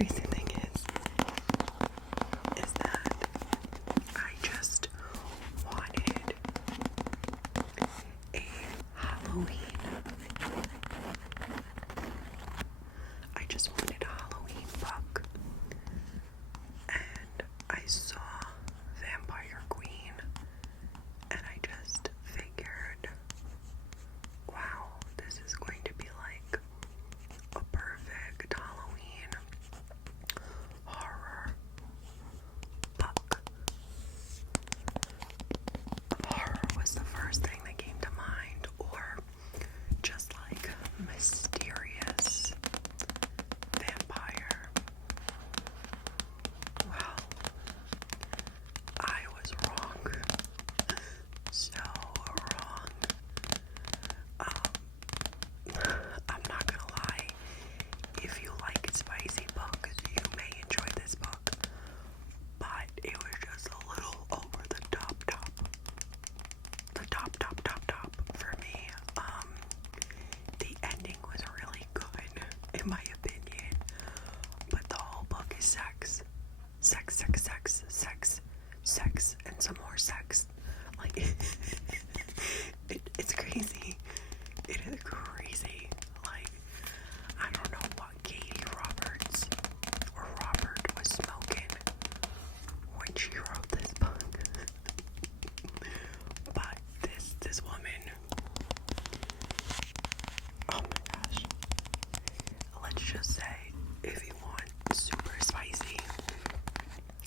crazy thing is that I just wanted a Halloween. I just wanted a Halloween book, and I saw Vampire Queen, and I just figured, wow, this is going to be like a perfect Halloween horror book. Horror was the first thing that came to mind, or just like mysterious vampire. Well, I was wrong. So wrong. I'm not gonna lie. If you like spicy books, you may enjoy this book, but it was just a little over the top. The top for me. The ending was really good, in my opinion, but the whole book is sex, and some more sex. Like, it's crazy. It is crazy. Like, I don't know what Katie Roberts or Robert was smoking when she wrote this book. But this woman, oh my gosh. Let's just say, if you want super spicy,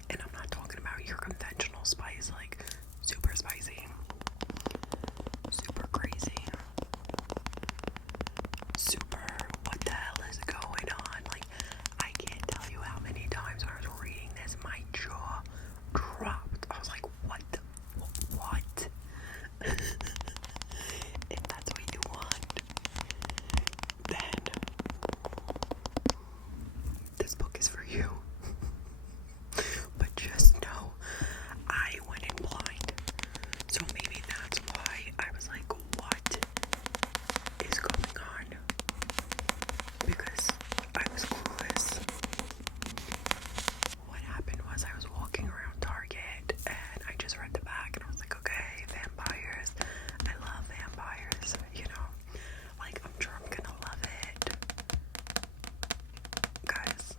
and I'm not talking about your conventional spice, like super spicy, super crazy, super what the hell is going on? Like, I can't tell you how many times I was reading this, my jaw dropped. I was like, what? If that's what you want, then this book is for you. But just know, I went in blind. So maybe that's why I was like, what is going on? Because I was clueless. What happened was I was walking around Target and I just read the back and I was like, okay, vampires. I love vampires, you know. Like, I'm sure I'm gonna love it. Guys,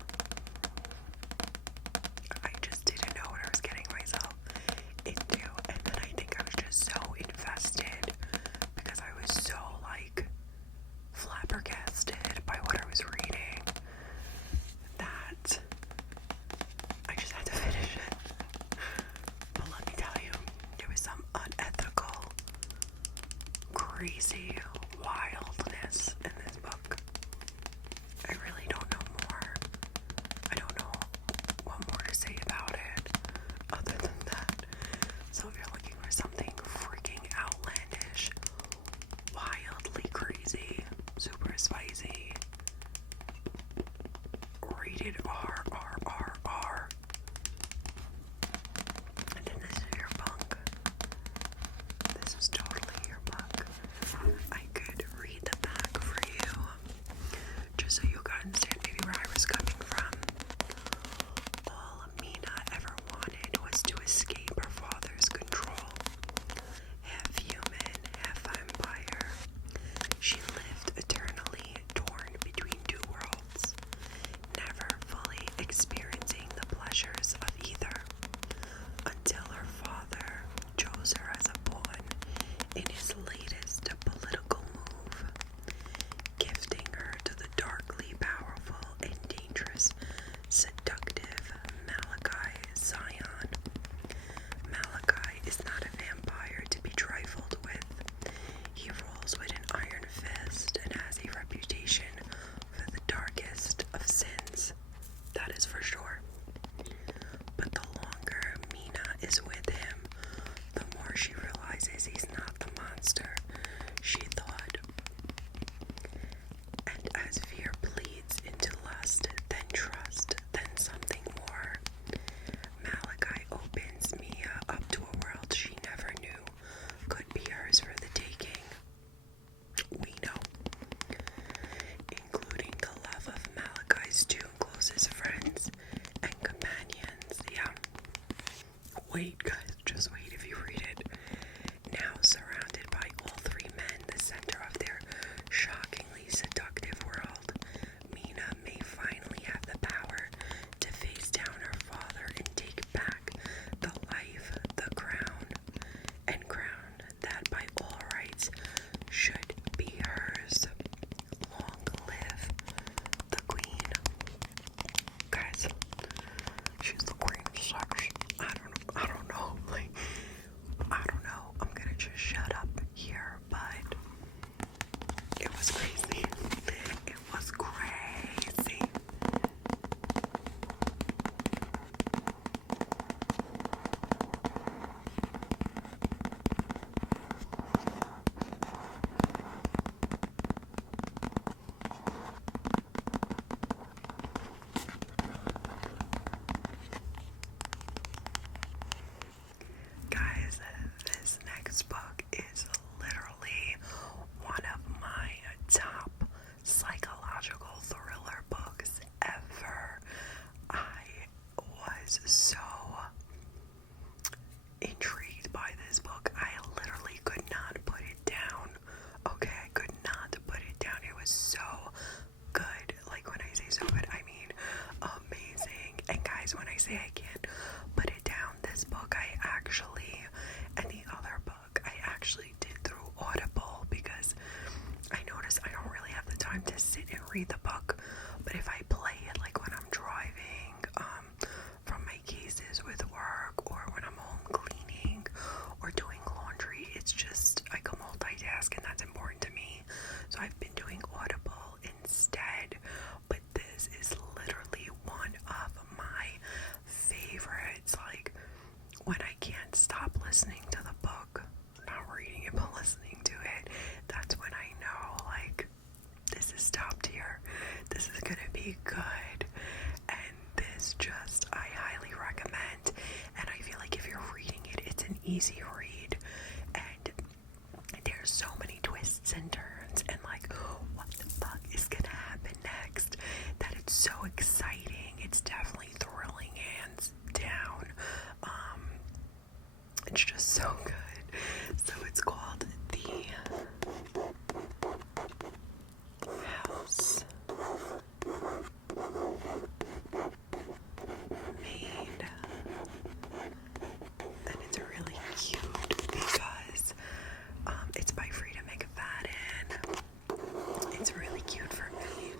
I just didn't know what I was getting myself into, and then I think I was just so invested because I was so like flabbergasted by what I was reading that I just had to finish it. But let me tell you, there was some unethical, crazy wildness in this book. I really don't know more. I don't know what more to say about it other than that. So if you're looking for something freaking outlandish, wildly crazy, super spicy, rated R, and then this is your book. This is totally your book. I could read the back for you, just so you can understand maybe where I was coming from. All Mina ever wanted was to escape her father's control. Half human, half vampire, she lived eternally torn between two worlds, never fully experiencing the pleasures of either, until her father chose her as a pawn in his latest political move, gifting her to the darkly powerful and dangerous, seductive Malachi Zion. Malachi is not a vampire to be trifled with. He rules with an iron fist and has a reputation for the darkest of sins. That is for sure. But the longer Mina is with him, the more she realizes he's not the monster she thought. And as fear bleeds into lust, then trust, then something more, Malachi opens Mia up to a world she never knew could be hers for the taking. We know. Including the love of Malachi's two closest friends, wait, guys, just wait if you read it. Now surrounded by all three men, the center of their shockingly seductive world, Mina may finally have the power to face down her father and take back the life, the crown that by all rights should be hers. Long live the queen. Guys, she's the queen of sex. I don't know, like, I don't know. I'm gonna just shut up here, but it was crazy. It was crazy. Guys, this next book is literally one of my top psychological thriller books ever. I was so intrigued by this book. I literally could not put it down. Okay, I could not put it down. It was so good. Like, when I say so good, I mean amazing. And guys, when I say I can't put it down, this book and the other book I actually did through Audible, because I noticed I don't really have the time to sit and read the book. But if I play it, like when I'm driving from my cases with work, or when I'm home cleaning or doing laundry, it's just I can multitask, and that's important to me. So I've been doing Audible instead. But this is literally one of my favorites. Like, when I can't stop listening to the book, not reading it but listening to it, that's when I know, like, this is top tier. This is gonna be good. And this just, I highly recommend. And I feel like if you're reading it, it's an easy read. And there's so many twists and turns, and like, what the fuck is gonna happen next, that it's so exciting. It's definitely thrilling, hands down. It's just so good. So it's called The House Maid. And it's really cute because it's by Frida McFadden. It's really cute for me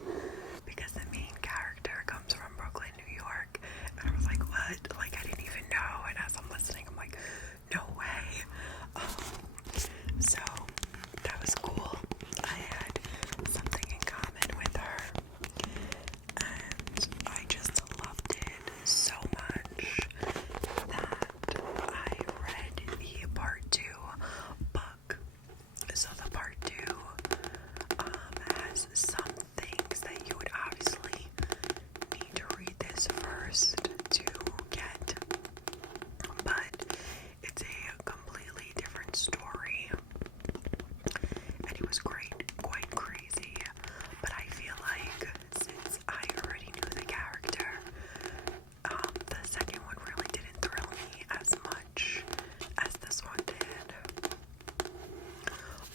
because the main character comes from Brooklyn, New York. And I was like, what? Like, I didn't even know. And as I'm listening, I'm like, no way. So that was cool. I had something in common with her, and I just loved it so much that I read the part 2 book. So the part 2 has some things that you would obviously need to read this first to get, but it's a completely different story, and it was quite crazy. But I feel like since I already knew the character, the second one really didn't thrill me as much as this one did.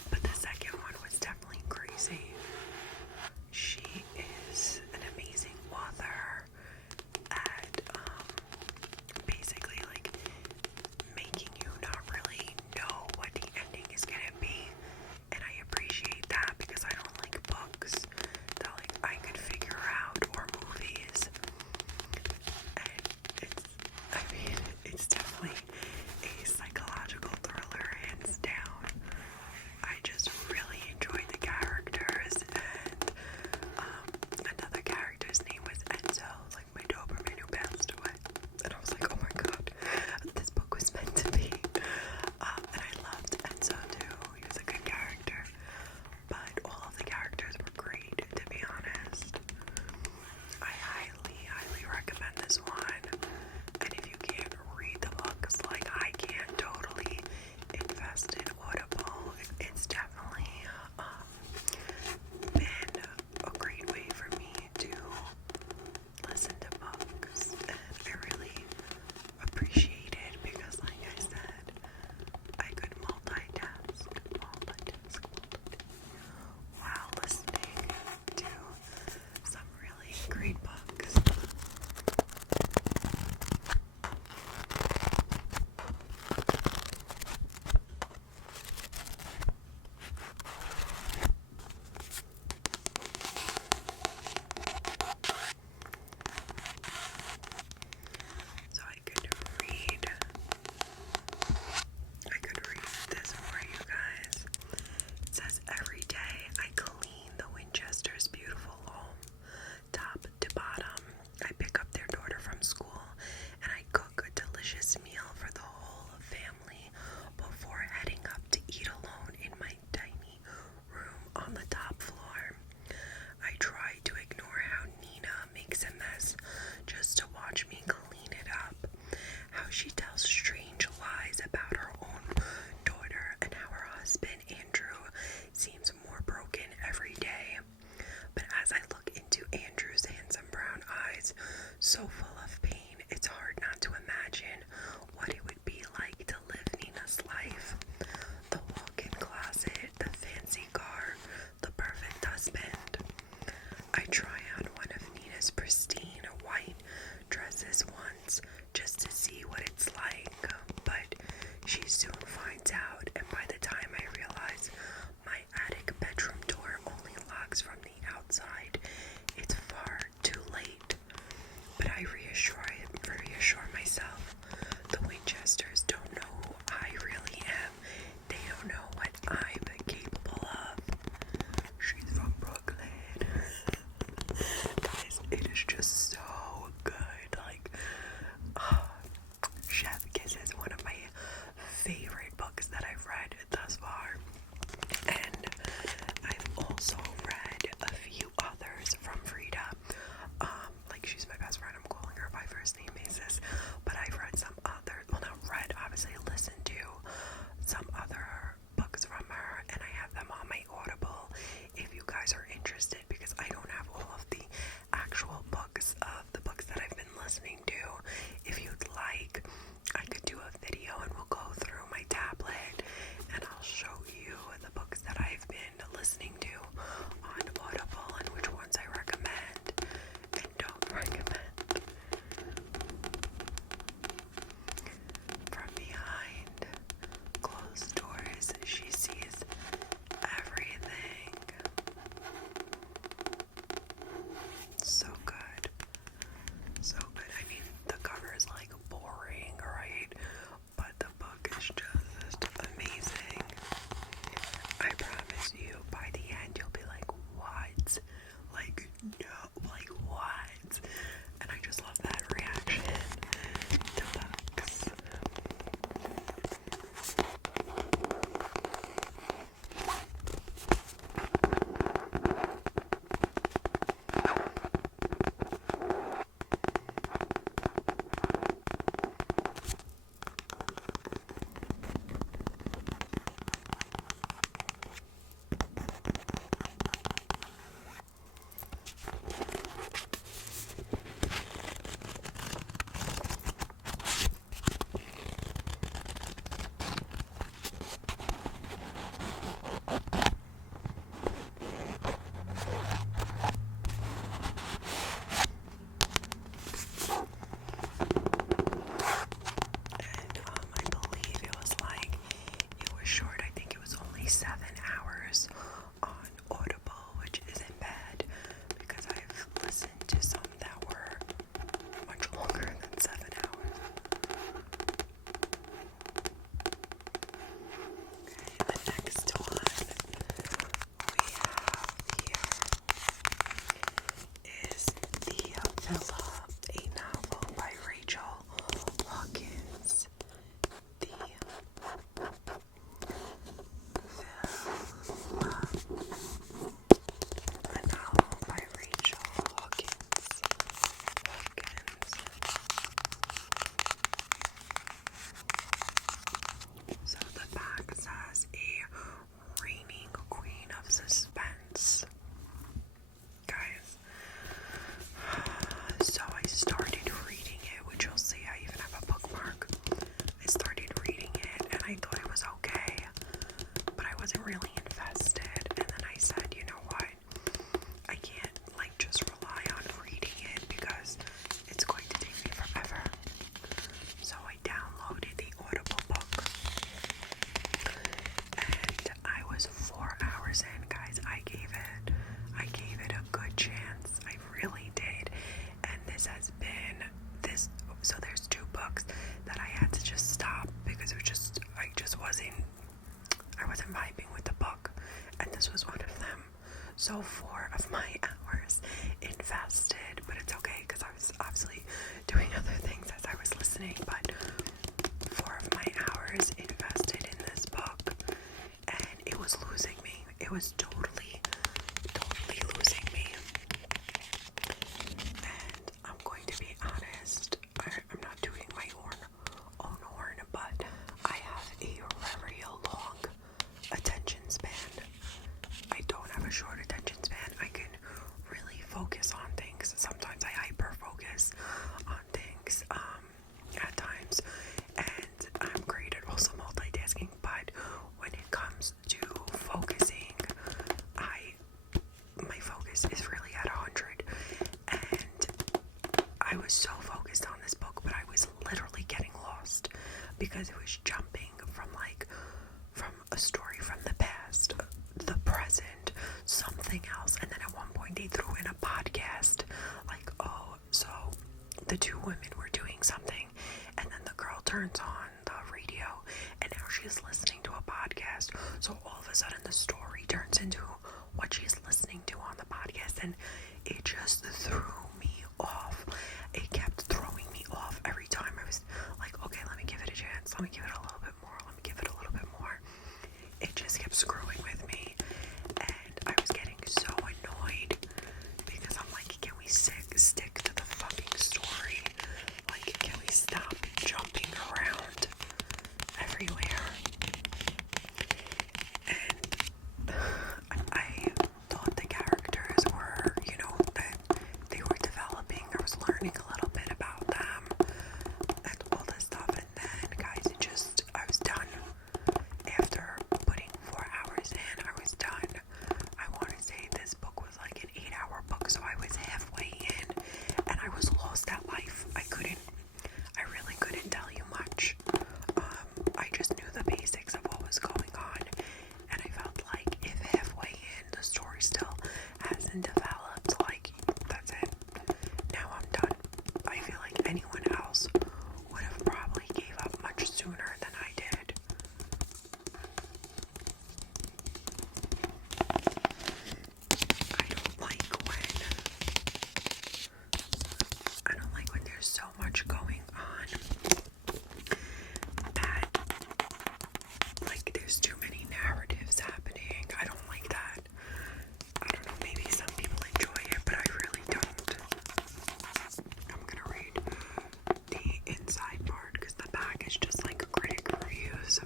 But the second one was definitely crazy. She is an amazing author at basically like making you not really know what the ending is gonna be. And I appreciate that, because I don't like books that like I could figure out, or movies. And it's definitely a psychological thriller, hands down. I just really enjoyed the characters, and another character's name was Enzo, like my Doberman who passed away. And I was like, oh my god, this book was meant to be. And I loved Enzo too. He was a good character. But all of the characters were great, to be honest. I highly recommend this one. And if you can't read the books, so full of pain, it's hard not to imagine what it would be like to live Nina's life. The walk-in closet, the fancy car, the perfect husband. I try on one of Nina's pristine white dresses once just to see what it's like, but she soon finds out, and by the time I realize my attic bedroom door only locks from the outside, it's far too late. But I reassure myself, the Winchesters don't know who I really am. They don't know what I'm capable of. She's from Brooklyn. Guys, it is just so good. Like, Chef Kiss is one of my favorite books that I've read thus far. And I've also read a few others from Frida. Like, she's my best friend. I'm calling her by first name basis. But I've read some other, well, not read, obviously listened to some other books from her, and I have them on my Audible if you guys are interested, because I don't have all of the actual books of the books that I've been listening to. If you'd like, I could do a video and we'll go through my tablet and I'll show you the books that I've been listening to on Audible and which ones I recommend and don't recommend. From behind closed doors, she sees everything. So good. So good. I mean, the cover is like boring, right? But the book is just amazing. I promise you, by the end, you'll be like, what? Like, no, like, what? And I just love that reaction to books. Short. I think it was only 7 hours on Audible, which isn't bad because I've listened to some that were much longer than 7 hours. Okay, the next one we have here is The Villa, a novel by Rachel Hawkins. A novel by Rachel Hawkins. So the back says a reigning queen of suspense. Guys, so I started reading it, which you'll see I even have a bookmark. I started reading it and I thought it was okay, but I wasn't really invested. And then I said, you know what? I can't like just rely on reading it because it's going to take me forever. So I downloaded the Audible book and I was 4 hours in, guys. I gave it a good chance. I really did. And this has been this, so there's 2 books that I had to just stop because it was just, I wasn't vibing with the book, and this was one of them. So 4 of my hours invested, but it's okay because I was obviously doing other things as I was listening, but 4 of my hours invested in this book, and it was losing me. It was totally losing me. And I'm going to be honest, I'm not doing my own horn, but I have a very long attention span. I don't have a short attention span. literally getting lost because it was jumping from a story from the past, the present, something else, and then at one point they threw in a podcast, like, oh, so the two women were doing something, and then the girl turns on the radio, and now she's listening to a podcast, so all of a sudden the story turns into what she's listening to on the podcast, and it just threw me off. It kept throwing me off every time. I was like, okay, let me give it a chance, let me give it a little bit more, let me give it a little bit more. It just kept screwing with me, and I was getting so annoyed because I'm like, can we stick to the fucking story? Like, can we stop jumping around everywhere? And I thought the characters were, that they were developing. I was learning a little bit about them and all this stuff, and then, guys, I was done. After putting 4 hours in, I was done. I want to say this book was like an 8-hour book, so I was halfway in, and I was lost at life. I really couldn't tell you much. I just knew the basics of what was going on, and I felt like if halfway in the story still hasn't developed, like, that's it. Now I'm done. I feel like anyone else would have probably gave up much sooner than I did. I don't like when there's so much going on that, like, there's too many narratives happening. I don't like that. I don't know, maybe some people enjoy it, but I really don't. I'm gonna read the inside part because the back is just like critic reviews.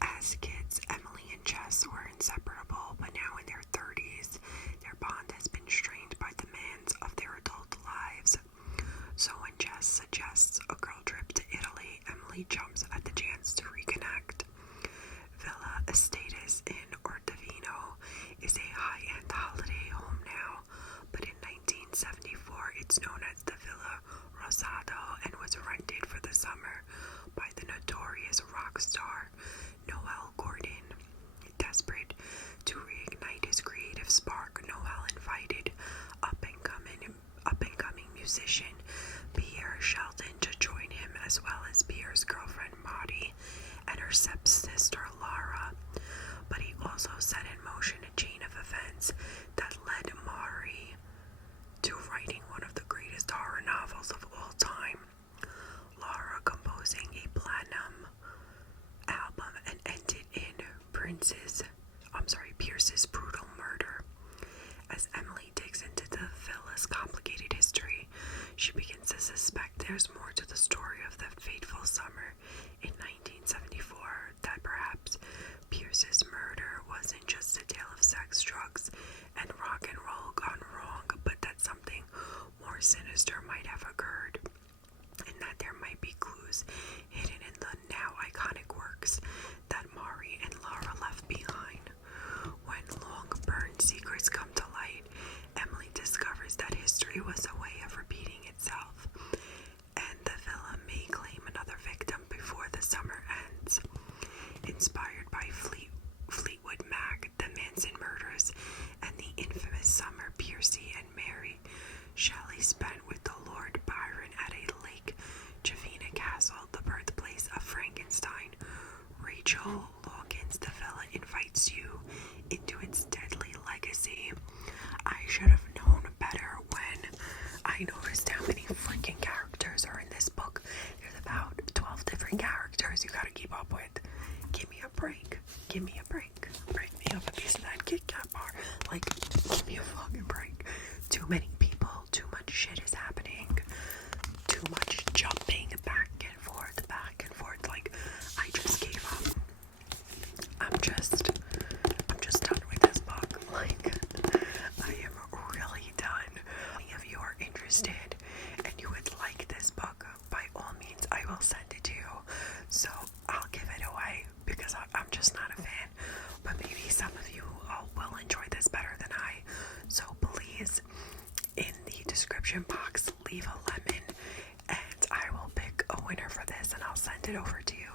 As kids, Emily and Jess were inseparable, but now in their 30s, their bond has been strained by demands of their adult lives. So when Jess suggests a girl trip to Italy, Emily jumps at the chance to reconnect. Villa Estatis in Ortavino is a high-end holiday home now, but in 1974 it's known as the Villa Rosado and was rented for the summer by the notorious rock star Noel Gordon. Desperate to reignite his creative spark, Noel invited up-and-coming musician Pierre Sheldon to join him, as well as Pierre's girlfriend Maudie and her stepsister Lara. But he also set in motion a chain of events that led Maury to writing one of the greatest horror novels of all time. Lara composing a platinum album and ended in Pierce's brutal murder. As Emily digs into the villa's complicated history, she begins to suspect there's more to the story of the fateful summer in 1974, that perhaps Pierce's murder wasn't just a tale of sex, drugs, and rock and roll gone wrong, but that something more sinister might have occurred, and that there might be clues hidden in the now iconic works that Maury and Lara left behind. When long-burned secrets come to light, Emily discovers that history was a way of repeating itself, and it over to you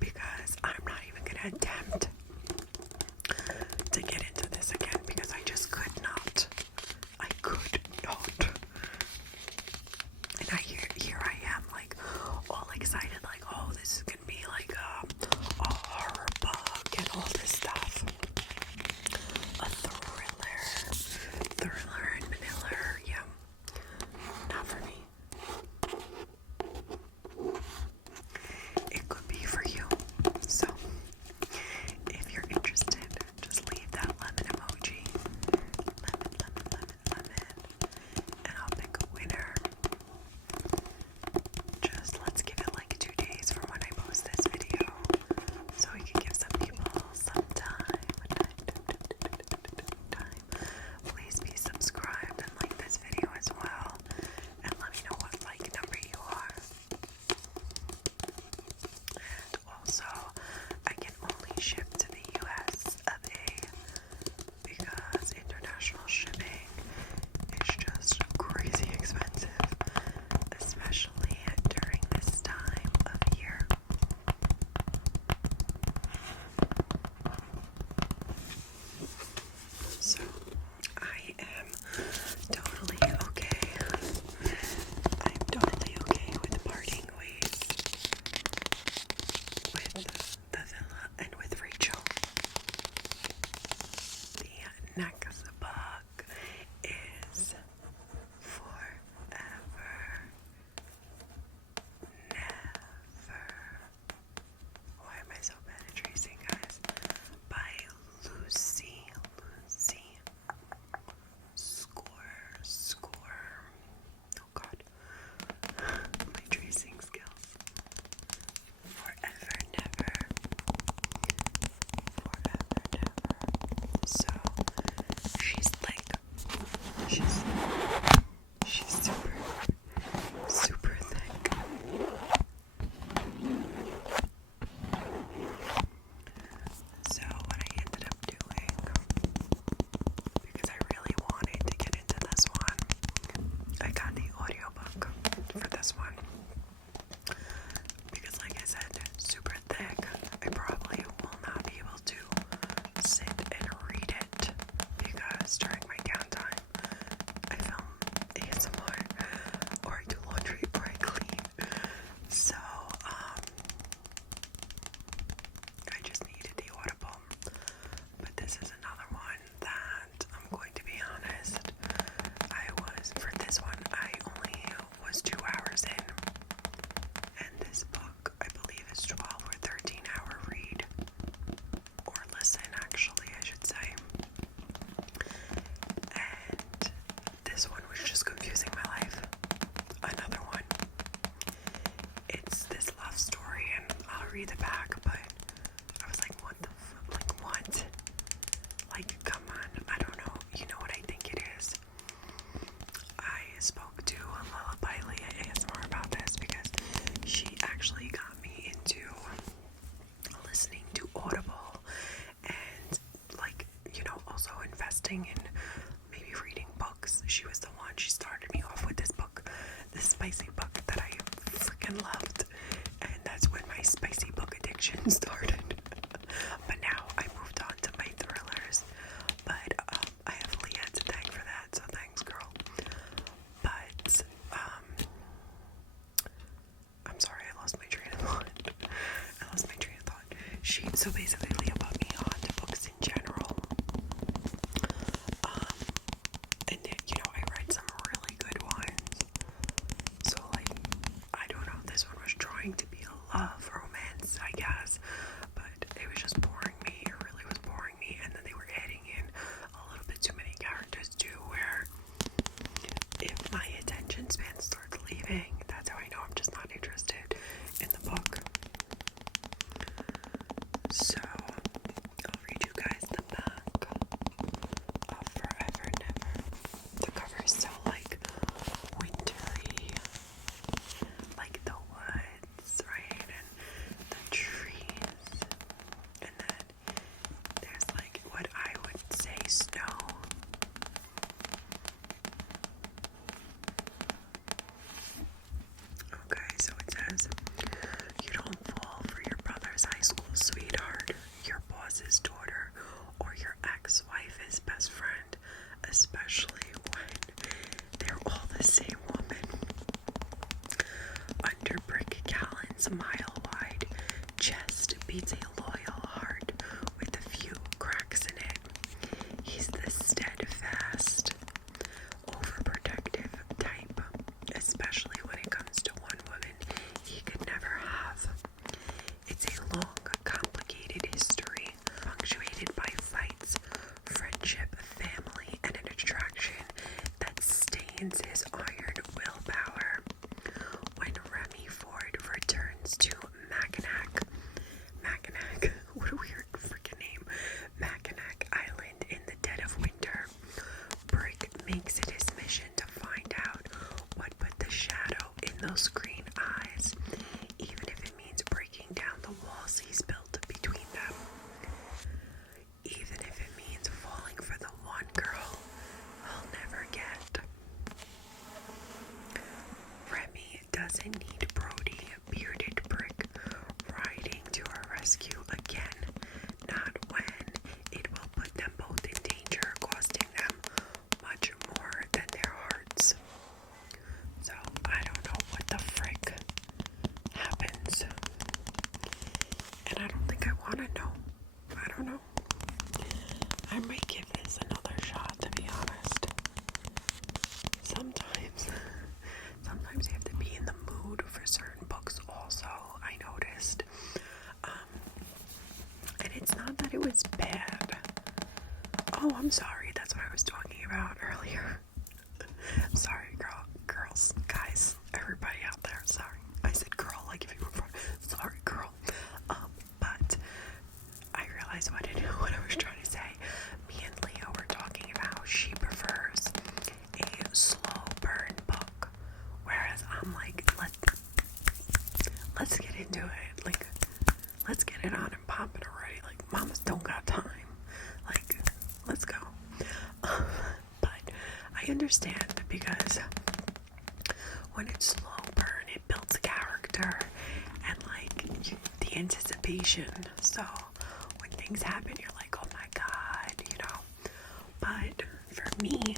because I'm not even gonna attempt to get into this again because I just could not. I could not. And here I am, like, all excited, like, oh, this is gonna be like a horror book and all this stuff. A thriller and manila, yeah. Not for me. It could be for you. So, if you're interested, just leave that lemon emoji. Lemon. And I'll pick a winner. Just let's give it like 2 days from when I post this video. So we can give some people some time. Please be subscribed and like this video as well. And let me know what like number you are. And also, I can only ship to the US of A because international shipping is just crazy expensive, especially during this time of year. So, I am totally okay. I'm totally okay with parting ways with the villa and with Rachel. The next book is Forever Never. Why am I so bad at tracing, guys? By Lucy Score. Oh God, my tracing skills. Forever Never. So she's super thick. So what I ended up doing, because I really wanted to get into this one, I got the audiobook for this one. Because like I said, super thick. I probably will not be able to sit and read it because during my downtime I film ASMR or I do laundry or I clean. So I just needed the audible. But this is another one that I'm going to be honest. For this one, I only was 2 hours in. And this book, I believe, is 12 or 13-hour read. Or listen, actually, I should say. And this one was just confusing my life. Another one. It's this love story, and I'll read the back, but I was like, what the what? Like, come on, I don't know. You know what I think it is? I spoke to Lullaby ASMR about this because she actually got me into listening to Audible and, like, you know, also investing in maybe reading books. She was the one. She started me off with this book, this spicy book that I freaking loved, and that's when my spicy book addiction started. But now I moved on to my thrillers. But I have Leah to thank for that, so thanks, girl. But I'm sorry, I lost my train of thought. So basically, Leah put me on to books in general. And you know, I read some really good ones. So like, I don't know, this one was trying to be a love romance, I guess. a mile wide, chest beats a loyal heart with a few cracks in it. He's the steadfast, overprotective type, especially when it comes to one woman he could never have. It's a long, complicated history, punctuated by fights, friendship, family, and an attraction that stains his iron willpower. When Remy Ford returns to Mackinac, what a weird freaking name, Mackinac Island in the dead of winter, Brick makes it his mission to find out what put the shadow in those green eyes, even if it means breaking down the walls he's built between them. Even if it means falling for the one girl he'll never get. Remy doesn't need Brody, bearded Brick, riding to her rescue again, not when it will put them both in danger, costing them much more than their hearts. So, I don't know what the frick happens. And I don't think I want to know. I don't know. I might give this another shot, to be honest. Sometimes you have to be in the mood for certain books also, I noticed. And it's not that it was bad. Oh, I'm sorry. That's what I was talking about earlier. Sorry, girls, guys, everybody out there. Sorry. I said girl like if you were from. Sorry, girl. But I realized what I was trying to say. Me and Leah were talking about how she prefers a slow burn book, whereas I'm like, let's get into it. Like, let's get it on and popping already. Like, mamas don't got time. Like, let's go. But I understand, because when it's slow burn, it builds character and like the anticipation. So when things happen, you're like, oh my god, you know. But for me,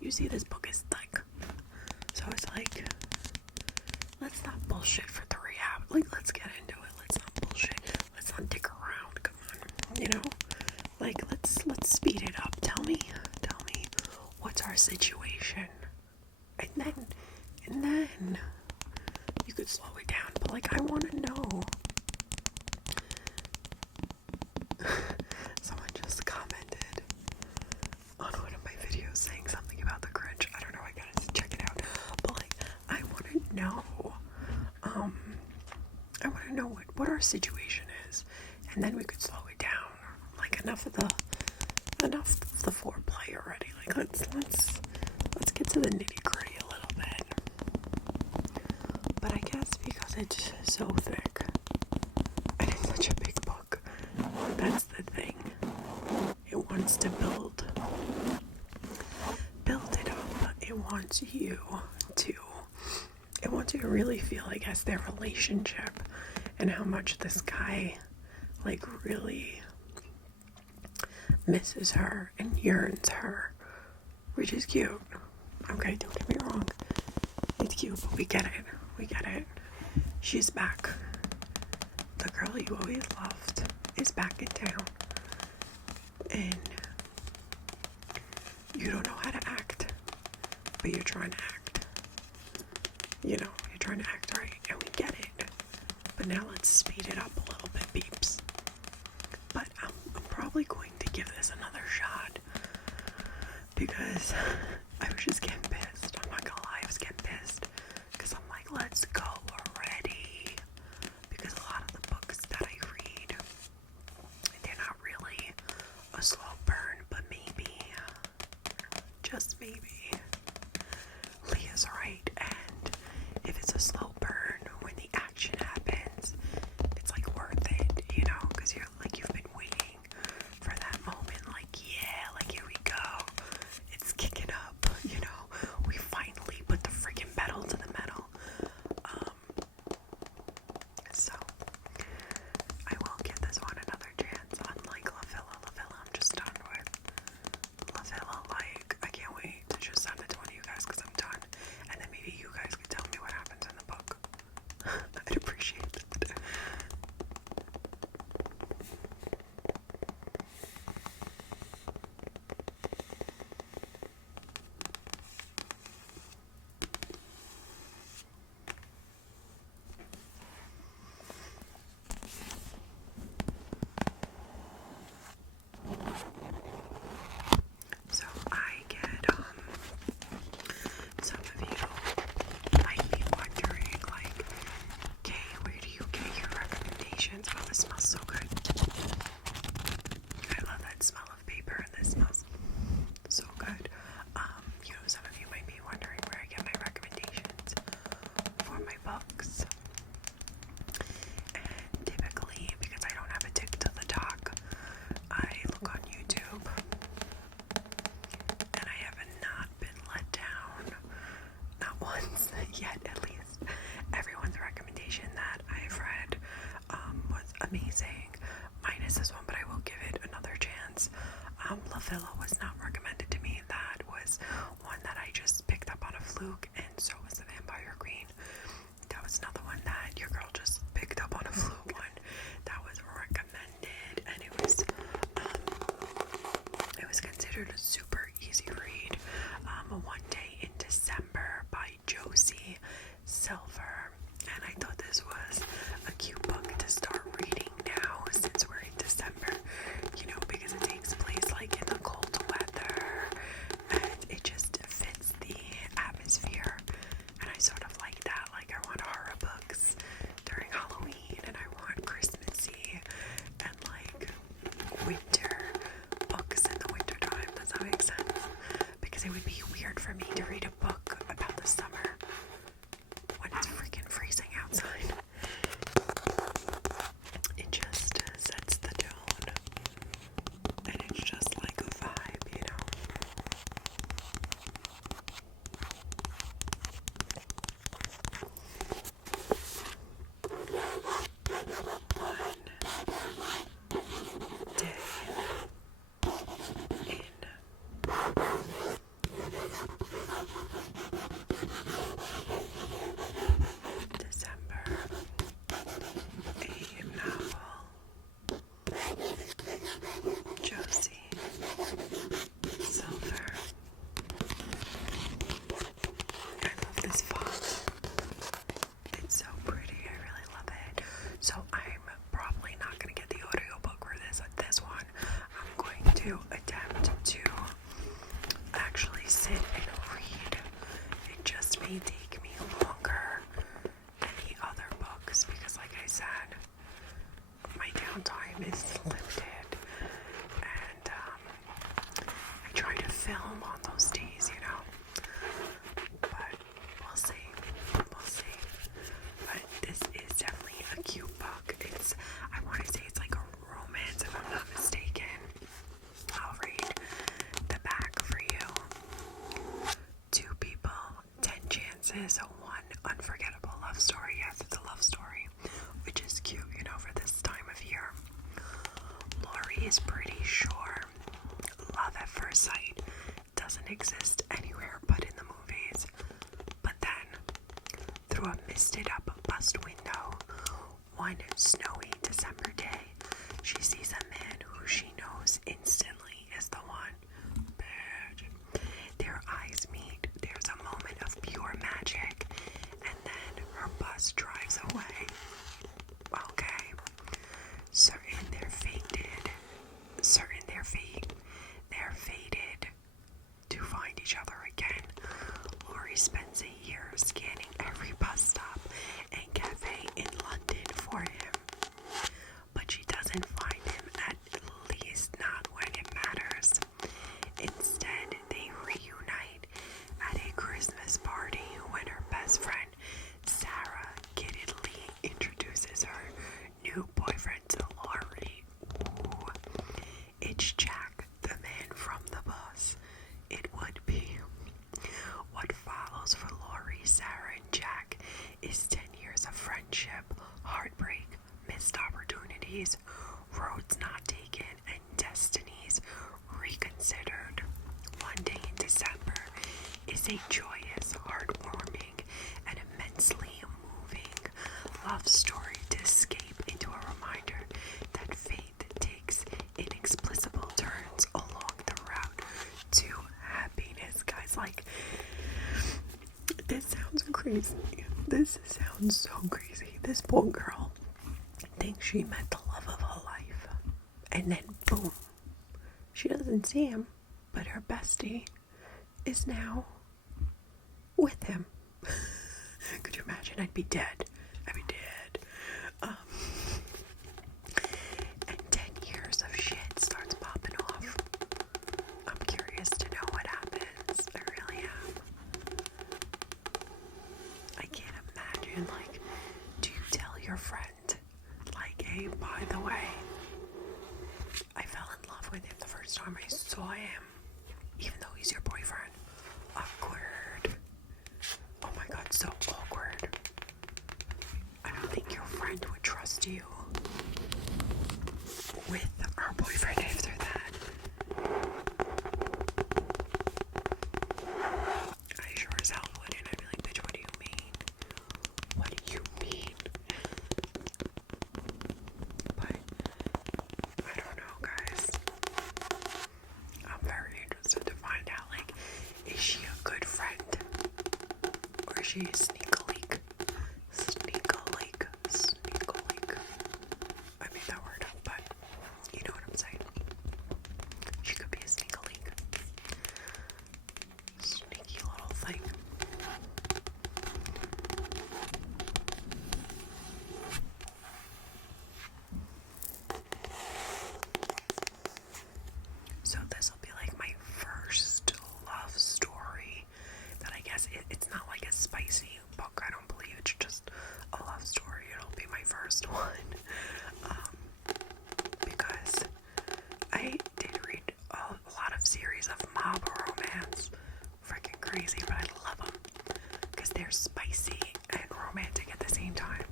you see, this book is thick, so it's like, let's not bullshit for 3 hours. Like, let's get into it. Let's not bullshit. Let's not dick around. Come on, you know. Like, let's speed it up. Tell me what's our situation, and then you could slow it down. But like, I want to know. Someone just commented on one of my videos saying something about the cringe. I don't know. I gotta check it out. But like, I want to know. I want to know what our situation is, and then we could slow it down. Like, enough of the foreplay already. Like, let's get to the nitty gritty a little bit. But I guess because it's so thick and it's such a big book, that's the thing. It wants to build it up. It wants you to really feel, I guess, their relationship and how much this guy like really misses her and yearns her, which is cute. Okay, don't get me wrong. It's cute, but we get it. She's back. The girl you always loved is back in town. And you don't know how to act, but you're trying to act. You know, you're trying to act right, and we get it. But now let's speed it up a little bit, peeps. But I'm probably going to give this another shot, because I was just getting pissed. I'm not gonna lie, I was getting pissed, because I'm like, let's go already. Because a lot of the books that I read, they're not really a slow burn, but maybe, just maybe, Leah's right. And if it's a slow burn, when the action happens, it's like worth it, you know, because you've been waiting for that moment. Like, yeah, like, here we go, it's kicking up, you know, we finally put the freaking pedal to the metal. So I will give this one another chance. Unlike La Villa, I'm just done with. La Villa, like, I can't wait to just send it to one of you guys, because I'm done, and then maybe you guys could tell me what happens in the book. books. And typically, because I don't have a tick to the talk, I look on YouTube, and I have not been let down, not once yet at least. Everyone's recommendation that I've read was amazing, minus this one, but I will give it another chance. La Villa was not recommended to me. That was one that I just picked up on a fluke, and so was The Vampire Queen. That was another one that your girl just picked up on a fluke one that was recommended, and it was considered a super easy read. One Day in December by Josie Silver, and I thought this was a cute book to start reading now since we're in December, you know, because it takes place like in the cold weather, and it just fits the atmosphere, and I sort of like that. Like, I want horror books during Halloween, and I want Christmassy and like winter books in the winter time. Does that make sense? Because it would be weird for me to read a book about the summer when it's freaking freezing outside. It just sets the tone, and it's just like a vibe, you know. December, a novel, Josie Silver. I love this font. It's so pretty. I really love it. So I'm probably not going to get the audiobook for this one. I'm going to attempt to actually sit and read. It just may take me longer than the other books because, like I said, my downtime is limited, and I try to film on those days, you know, but we'll see. But this is definitely a cute book. I want to say it's like a romance, if I'm not mistaken. I'll read the back for you. 2 people, 10 chances, 1 unforgettable love story. Yes, it's a love story, which is cute, you know, for this time of year. Lori is pretty sure love at first sight doesn't exist anywhere but in the movies. But then, through a misted up bust window, one snowy December day, she sees a man who she knows instantly is the one. Bitch. Their eyes meet, there's a moment of pure magic, and then her bus drives away. Okay. Certain they're fated to find each other again. Lori spends a year scanning every bus stop and cafe in London for him, but she doesn't find him, at least not when it matters. Instead, they reunite at a Christmas party when her best friend Sarah giddily introduces her new boyfriend to Lori. Ooh. It's Jack, the man from the bus. It would be. What follows for Lori, Sarah, and Jack is 10 years of friendship, heartbreak, missed opportunities, roads not taken, and destinies reconsidered. One Day in December is a joyous, heartwarming, and immensely moving love story to escape into a reminder that faith takes inexplicable turns along the route to happiness. Guys, like, this sounds crazy. This sounds so crazy. This poor girl thinks she met the love of her life, and then boom, she doesn't see him, but her bestie is now with him. Could you imagine? I'd be dead. And 10 years of shit starts popping off. I'm curious to know what happens. I really am. I can't imagine, like, time I saw him, even though he's your boyfriend. Awkward. Oh my god, so awkward. I don't think your friend would trust you with our boyfriend after that. I sure as hell wouldn't. I'd be like, bitch, what do you mean? What do you mean? But I don't know, guys. I'm very interested to find out, like, is she a good friend? Or is she a sneak a leak? Sneak a leak. Sneak a leak. I made that word up, but you know what I'm saying. She could be a sneak a leak. Sneaky little thing. So this will be like my first love story that I guess it's not like a spicy book. I don't believe it's just a love story. It'll be my first one. Because I did read a lot of series of mob romance. Freaking crazy, but I love them because they're spicy and romantic at the same time.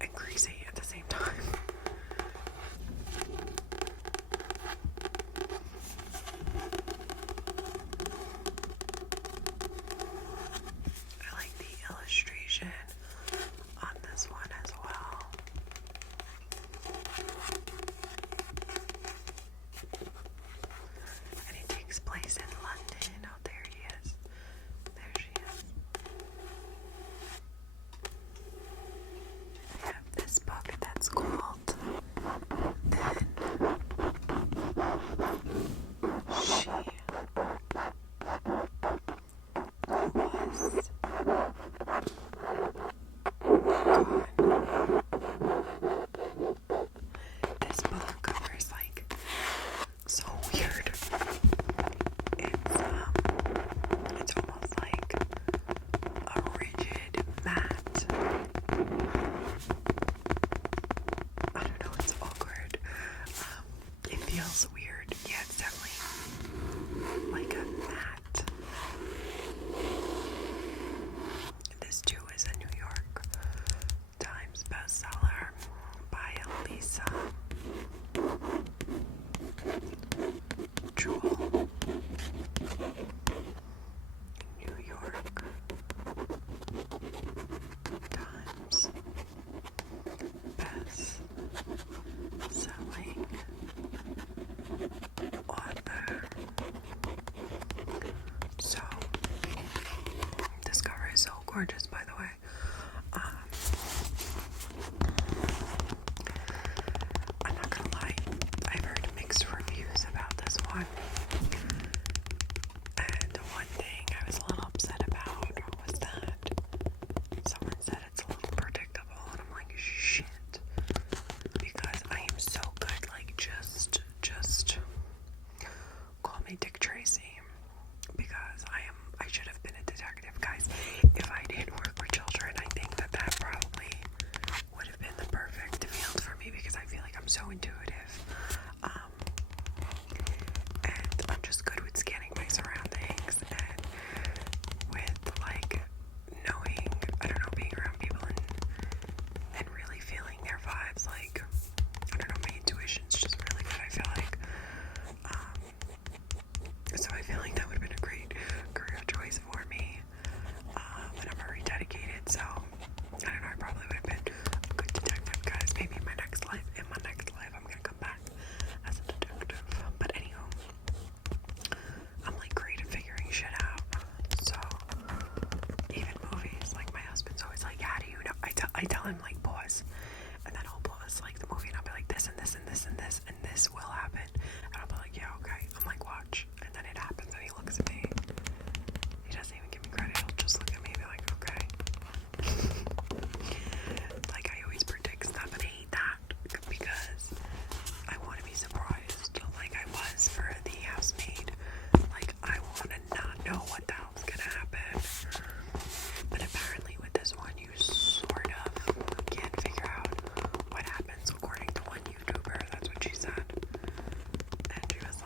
And crazy at the same time. I like the illustration on this one as well. And it takes place in London. Oh, there he is. There she is. I have this book that's called Then She Was This book covers like so weird. It's almost like a rigid mat. I don't know, it's awkward. It feels weird. Yeah, it's definitely like a mat. This too is a New York Times bestseller by Lisa Jewell. New York Times best-selling author. So, this cover is so gorgeous, by the way. I'm not gonna lie, I've heard mixed reviews about this one. And one thing I was a little upset about was that someone said it's a little predictable, and I'm like, shit. Because I am so good, like, just call me Dick Tracy. Because I should have been a detective, guys. If I didn't work with children, I think that probably would have been the perfect field for me, because I feel like I'm so intuitive. And I'm just good with scanning my surroundings and with, like, knowing, I don't know, being around people and really feeling their vibes. Like, I don't know, my intuition's just really good, I feel like. So I feel like that would have been a great career choice for me. And I'm very dedicated, so I don't know, I probably would have been a good detective, guys. Maybe in my next life, I'm gonna come back as a detective. But anywho, I'm like great at figuring shit out. So even movies, like my husband's always like, how do you know? I tell him like pause, and then I'll pause like the movie, and I'll be like this and this and this and this and this will happen, and I'll be like, yeah, okay. I'm like, watch, and then it happens, and he looks at me. He doesn't even give me credit. He'll just look at me and be like, okay. Like I always predict stuff, and I hate that because I want to be surprised, like I was for the housemaid. Like I want to not know what the hell's gonna happen. But apparently with this one, you sort of can figure out what happens according to one YouTuber. That's what she said. And she was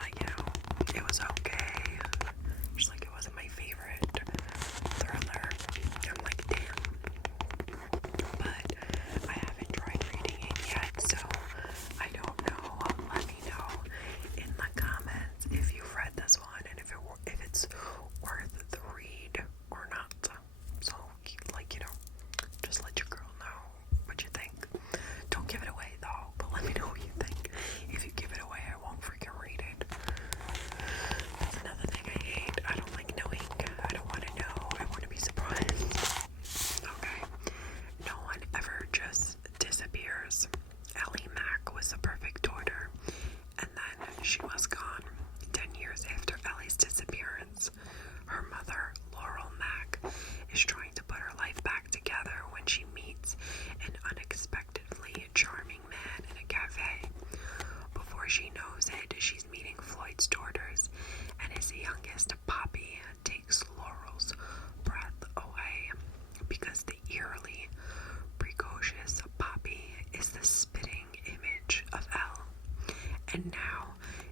And now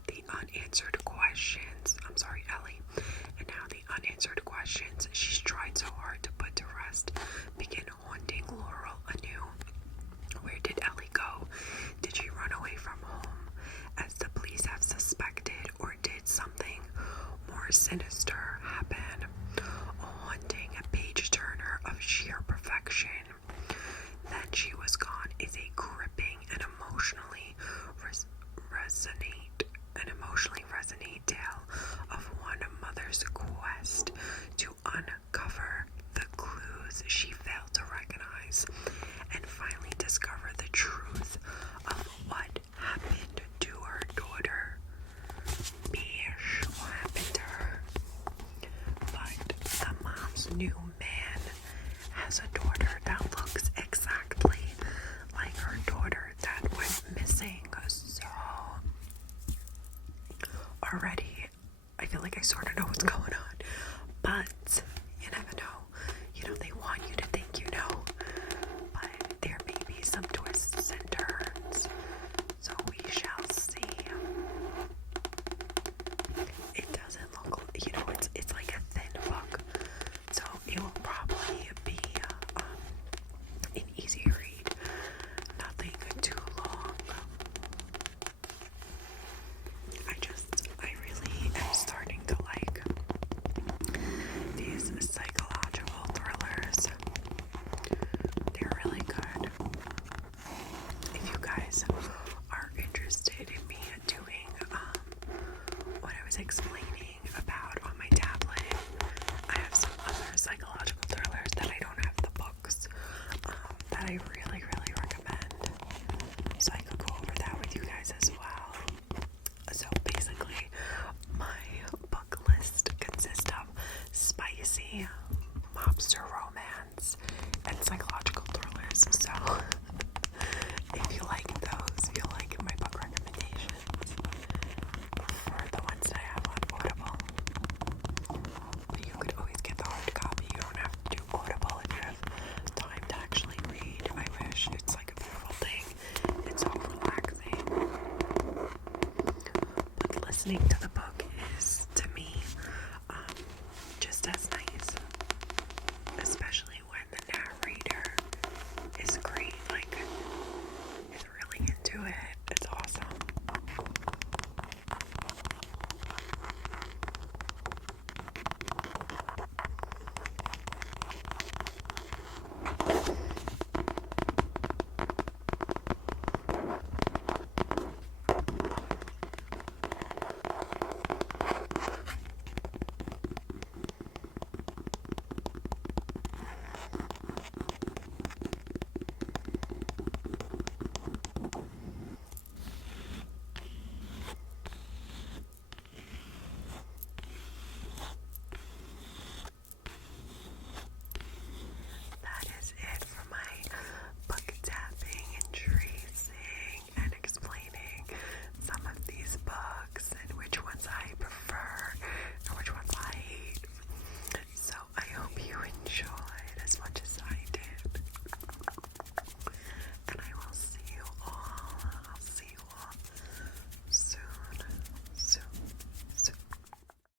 the unanswered questions. I'm sorry, Ellie. And now the unanswered questions she's tried so hard to put to rest begin haunting Laurel anew. Where did Ellie go? Did she run away from home, as the police have suspected, or did something more sinister happen? A haunting page-turner of sheer perfection. Then She Was Gone is a gripping and emotionally resonate tale of one mother's quest to uncover the clues she failed to recognize and finally discover the truth of what happened to her daughter. Bish, what happened to her? But the mom's new man has a daughter that looks exactly like her daughter that went missing. So already I feel like I sort of know what's going on, but you never know. You know, they want you to think you know, but there may be some twists and turns, so we shall see. It doesn't look, you know, it's like a thin book, so it will probably be an easy read, nothing too long. I really am starting to like these psychological thrillers. They're really good. If you guys are interested in me doing what I was explaining about on my tablet, I have some other psychological thrillers that I don't have the books that I really, really recommend. So I could go over that with you guys as well. So basically, my book list consists of spicy mobster romance and psychological thrillers. So if you like those, you'll like my book recommendations for the ones that I have on Audible. But you could always get the hard copy. You don't have to do Audible if you have time to actually read. I wish. It's like a beautiful thing. It's so relaxing. But listening to the